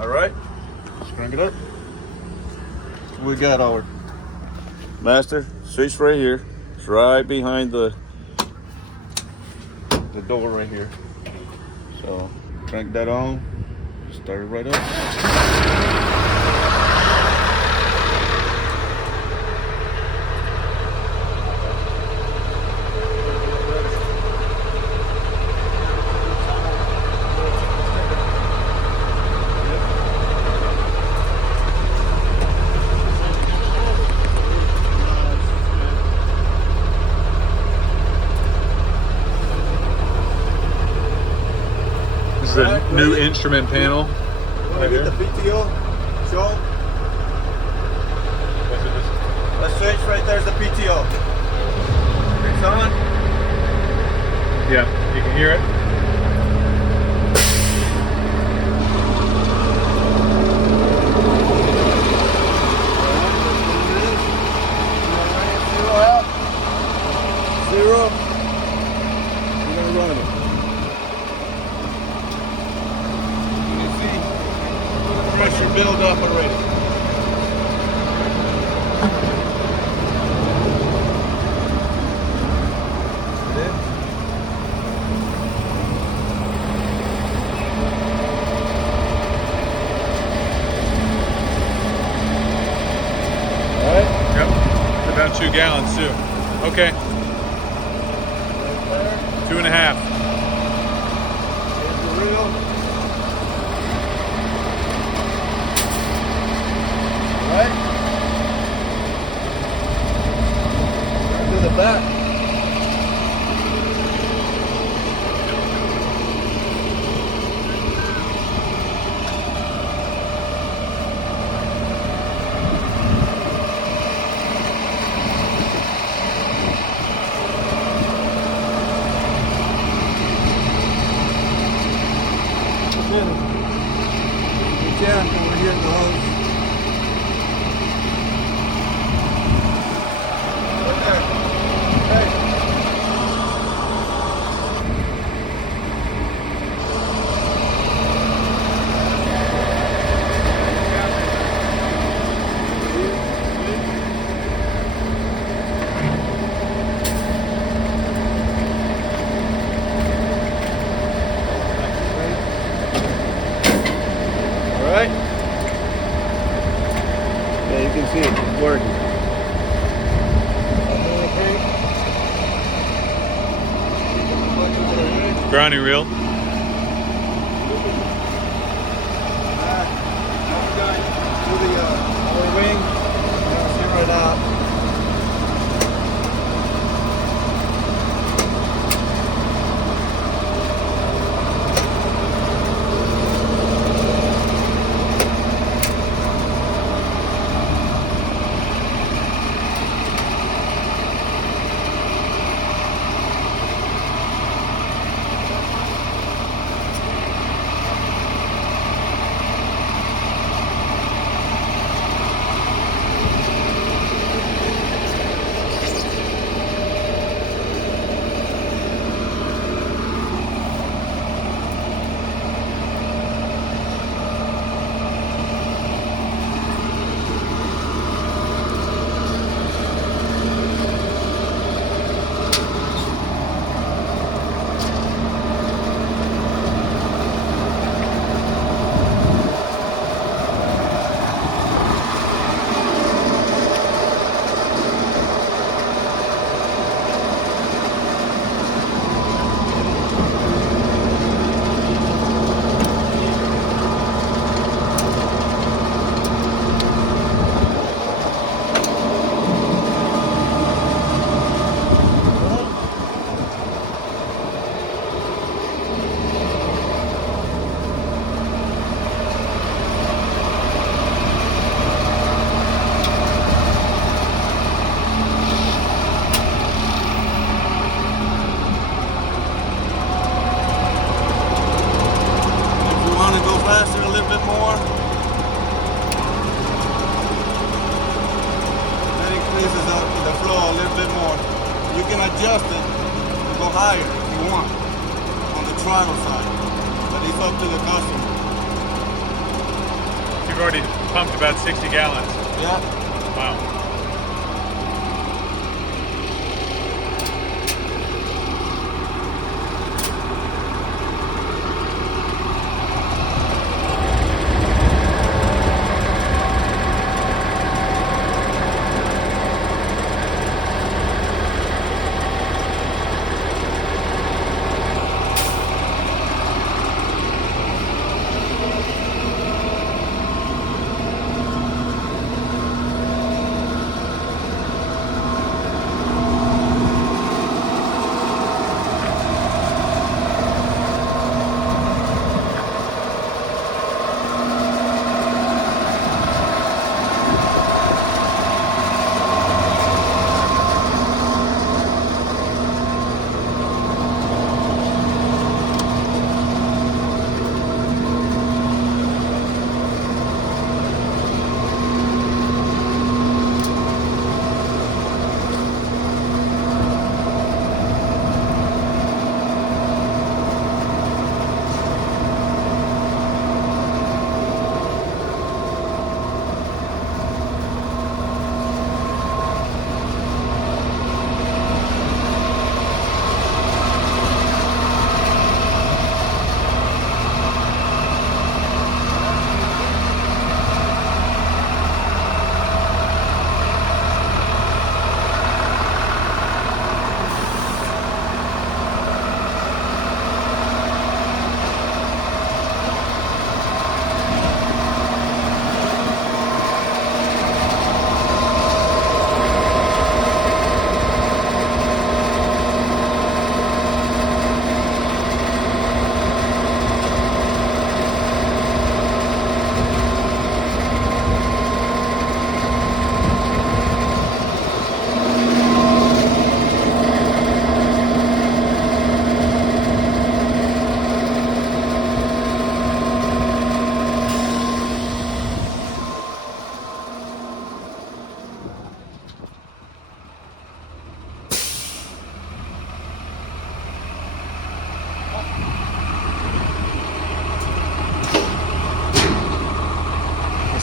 All right, let's crank it up. We got our master switch right here. It's right behind the door right here. So crank that on. Start it right up. This is a new instrument panel. Want to get the PTO? Show. The switch right there's the PTO. It's on. Yeah, you can hear it. Zero out. Zero. We're gonna run it. You can see the pressure build up already. Yep. About 2 gallons too. Okay. 2.5. Here's the reel. Right? Do the back. Yeah, over here in the hose. Alright. Yeah, you can see it. It's working. Grounding reel. To the lower wing. Zero it out. Faster a little bit more. That increases the flow a little bit more. You can adjust it to go higher if you want on the throttle side, but it's up to the customer. You've already pumped about 60 gallons. Yeah. Wow.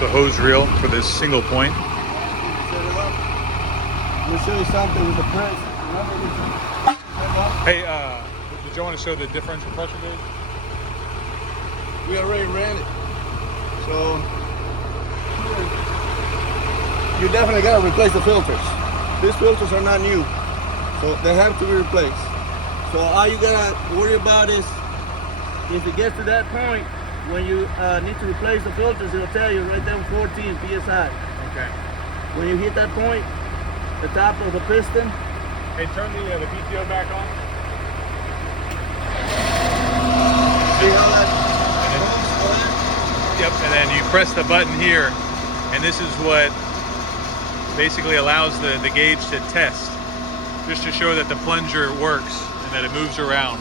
The hose reel for this single point. Let me show you something with the press. Hey, did you want to show the differential pressure gauge? We already ran it. So you definitely gotta replace the filters. These filters are not new, so they have to be replaced. So all you gotta worry about is if it gets to that point when you need to replace the filters, it'll tell you right there 14 psi. Okay. When you hit that point, the top of the piston. Hey, turn the PTO back on. See how that? Yep, and then you press the button here, and this is what basically allows the gauge to test, just to show that the plunger works and that it moves around.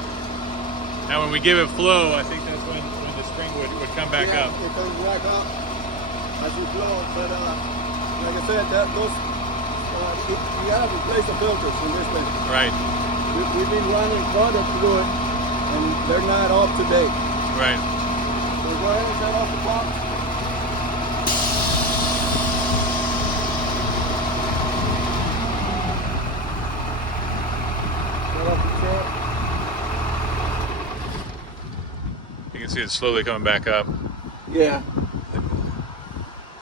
Now when we give it flow, I think that's when the string would come back up. It comes back up as you blow, but like I said, you gotta replace the filters in this thing. Right, We've been running product through it, and they're not up to date. right. So go ahead and shut off the pump. Shut off the truck. You can see it slowly coming back up. Yeah.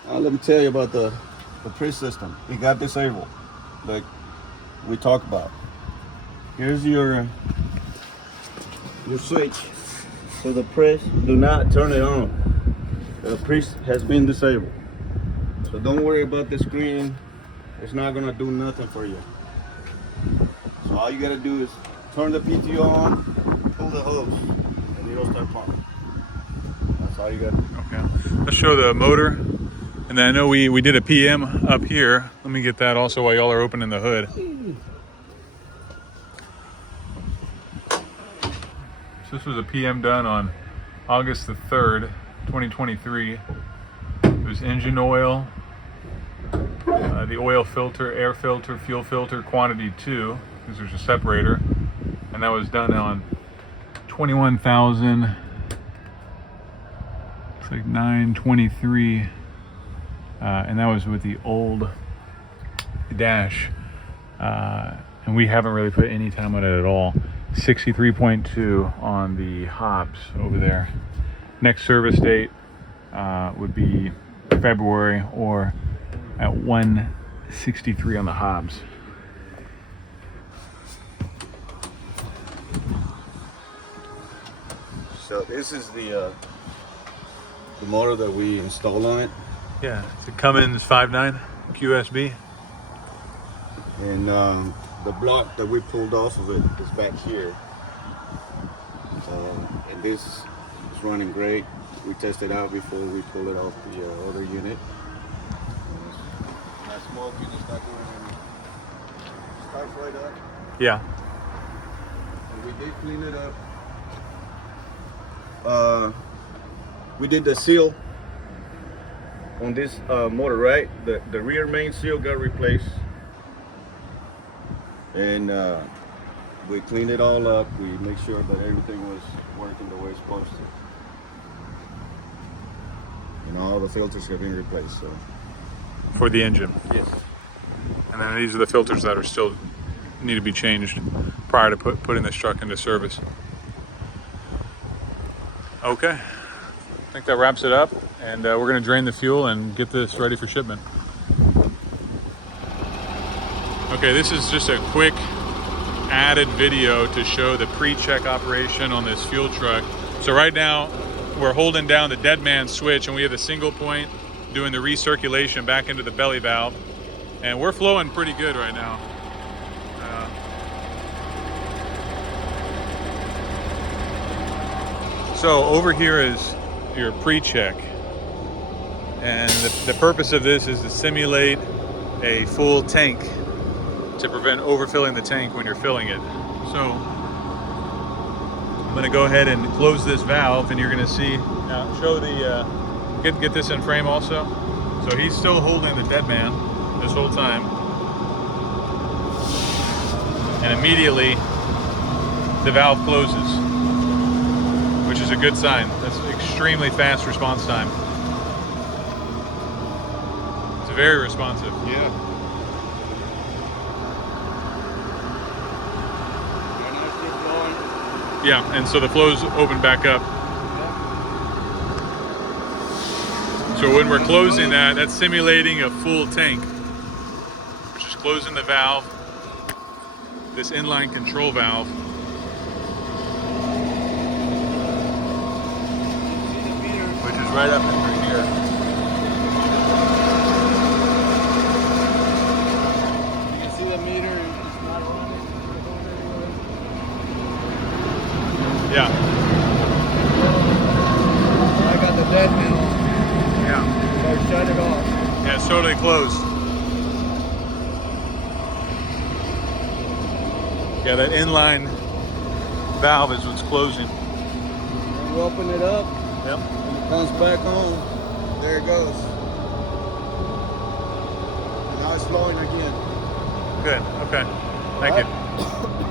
Let me tell you about the press system. It got disabled, like we talked about. Here's your switch. So the press, do not turn it on. The press has been disabled. So don't worry about the screen. It's not gonna do nothing for you. So all you gotta do is turn the PTO on, pull the hose, and it'll start pumping. That's all you gotta do. Okay. Let's show the motor. And then I know we did a PM up here. Let me get that also while y'all are opening the hood. So this was a PM done on August the 3rd, 2023. It was engine oil, the oil filter, air filter, fuel filter, quantity 2, because there's a separator. And that was done on 21,000, it's like 923 and that was with the old dash, and we haven't really put any time on it at all. 63.2 on the Hobbs over there. Next service date would be February, or at 163 on the Hobbs. So this is the motor that we installed on it, Yeah, it's a Cummins 5.9 QSB. and the block that we pulled off of it is back here, and this is running great. We tested out before we pull it off the other unit. Not smoking, it's not doing anything. Starts right up, Yeah. and we did clean it up. We did the seal on this motor, right? The rear main seal got replaced, and we cleaned it all up. We make sure that everything was working the way it's supposed to, and all the filters have been replaced. So For the engine. yes, And then these are the filters that are still need to be changed prior to putting this truck into service. Okay, I think that wraps it up, and we're going to drain the fuel and get this ready for shipment. Okay, this is just a quick added video to show the pre-check operation on this fuel truck. So right now we're holding down the dead man switch, and we have the single point doing the recirculation back into the belly valve, and we're flowing pretty good right now. So over here is your pre-check, and the purpose of this is to simulate a full tank to prevent overfilling the tank when you're filling it. So I'm going to go ahead and close this valve, and you're going to see, now show the, get this in frame also. So he's still holding the dead man this whole time, and immediately the valve closes, which is a good sign. That's extremely fast response time. It's very responsive. yeah. Yeah, and so the flow's open back up. So when we're closing that, that's simulating a full tank, which is closing the valve, this inline control valve. Which is right up in here. You can see the meter, it's not running. Yeah. I got the dead man on, Yeah. so shut it off. Yeah, it's totally closed. Yeah, that inline valve is what's closing. And we open it up, Yep. it comes back on, there it goes. And now it's flowing again. Good. Okay. Thank you. you.